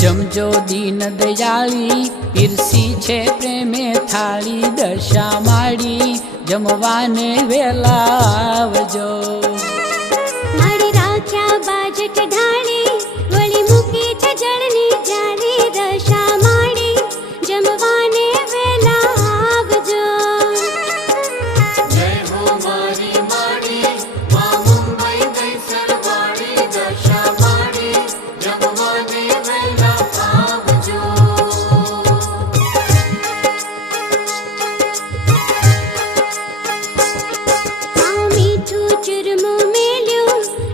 जमजो दीन दयाली पीरसी छे प्रेमे थाली दशा माड़ी जमवाने वेला आवजो। मारी राख्या बाजट ढाळी वळी मूकी छे जळनी जारी दशा माड़ी जमवाने वेला आवजो। जय हो मारी माड़ी मां मुंबई दैसरवाड़ी दशा माड़ी जमवाने वेला आवजो। मां मीठू चुरमो मेल्यो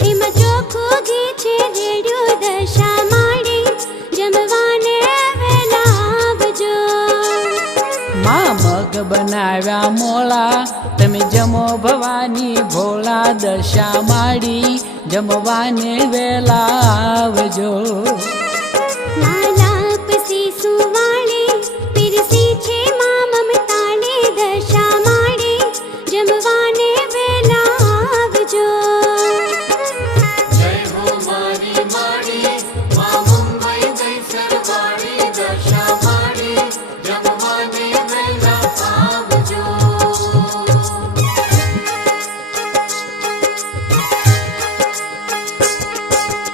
एमा चोखो घी छे रेड्यो दशा माड़ी जमवाने वेला आवजो। मां मग बनाव्या मोळा तमे जमो भवानी भोळा दशा माड़ी जमवाने वेला आवजो। माला पसी सुवाळे पीरसी छे मां ममताने दशा माड़ी जमवाने वेला आवजो। जय हो मारी माड़ी मां मुंबई दैसरवाड़ी दशा माड़ी जमवाने वेला आवजो।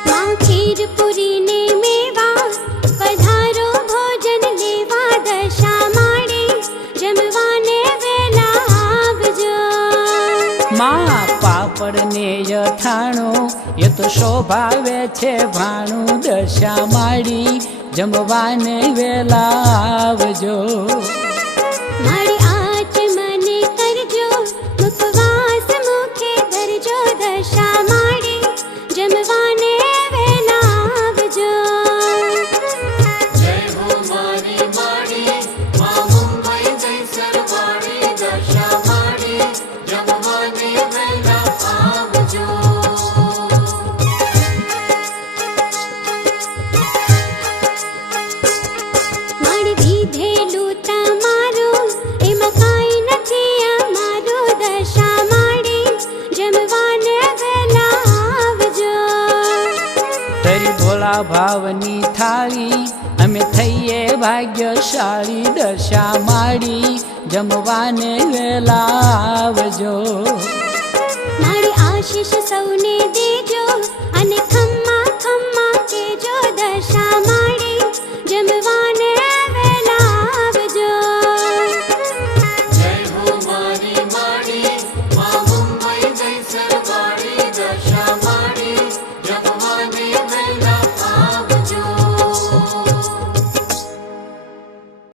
मां खीर पूरी ने मेवा पधारो भोजन लेवा दशा माड़ी जमवाने वेला आवजो। मां पापड़ ने यथाणो ये तो शोभावे छे भाणु दशा माड़ी जमवाने वेला आवजो। मारी आच मने करजो मुखवास मुखे धरजो दशा माड़ी जमवाने वेला आवजो। जय हो मारी माड़ी मां मुंबई दैसरवाड़ी दशा माड़ी जमवाने वेला आवजो। मारी दीधेलू तमारो एमा काई नथी अमारो दशा माड़ी जमवाने वेला आवजो। तरी भोला भावनी थाली अमे थईए भाग्यशाली दशा माड़ी जमवाने वेला आवजो। मारी आशीष सौने